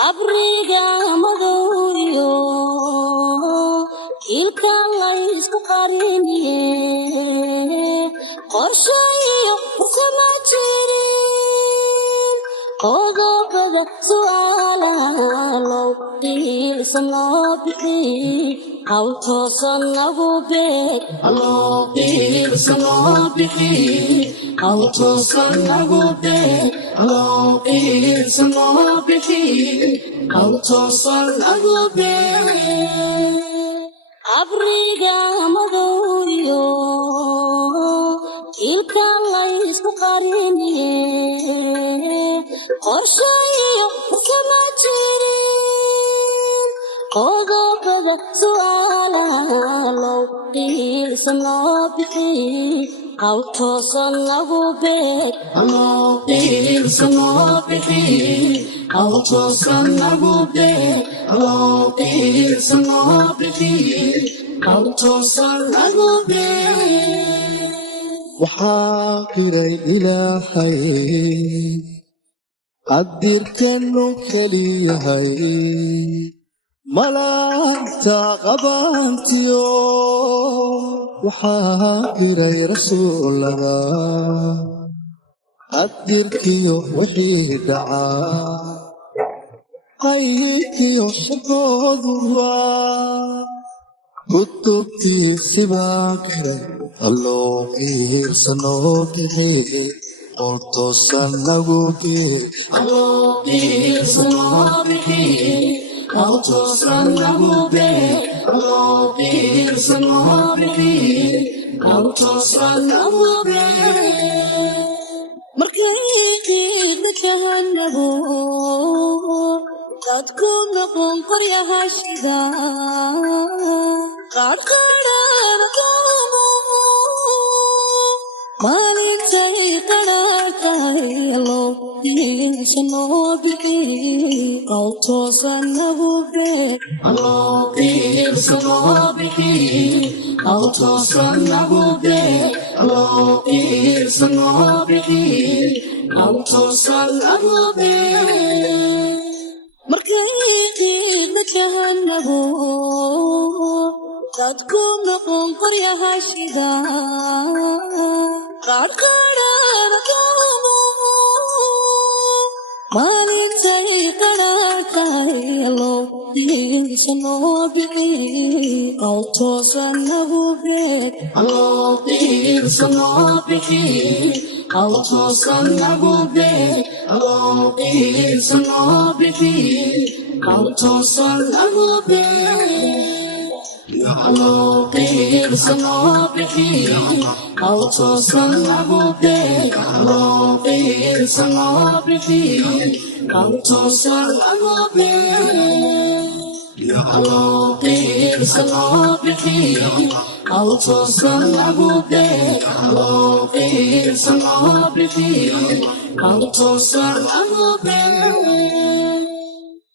abriga madoyo ilka laysku qariniye qorshayo sama jirin qodobada su'aalaha ilsano bixi hawtoosan lagu beeg ilsano bixi hawtoosan lagu beeg ilsano bixi hawtoosan lagu beeg abriga madoyo ilka laysku qariniye qorshayo sama jirin qodobada su'aalaha ilsano bixi hawtoosan lagu beeg ilsano bixi hawtoosan lagu beeg ilsano bixi hawtoosan lagu beeg waxaa qiray ilaahay qadirkanu keliyahay malaa'igta qabantiyo waxaa qiray rasuulada qadirkiyo wixii dhacaa qaybkiyo shaqooduba kutubtiisi baa qiray alloo qiirsanoo bixi qoltoosan lagu beeg ilsano bixi hawtoosan lagu beeg ilsano bixi hawtoosan lagu beeg markay qiiqda jahannabo dadku noqon qoryaha shida qaadhqaadhaada kaamu maalintay qadhaartahay allo ilsano bixi hawtoosan lagu beeg ilsano bixi hawtoosan lagu beeg ilsano bixi hawtoosan lagu beeg markay qiiqda jahannabo dadku noqon qoryaha shida qaadhqaadhaada kaamu maalintay qadhaartahay allo ilsano bixi hawtoosan lagu beeg ilsano bixi hawtoosan lagu beeg ilsano bixi hawtoosan lagu beeg ilsano bixi hawtoosan lagu beeg ilsano bixi hawtoosan lagu beeg ilsano bixi hawtoosan lagu beeg ilsano bixi hawtoosan lagu beeg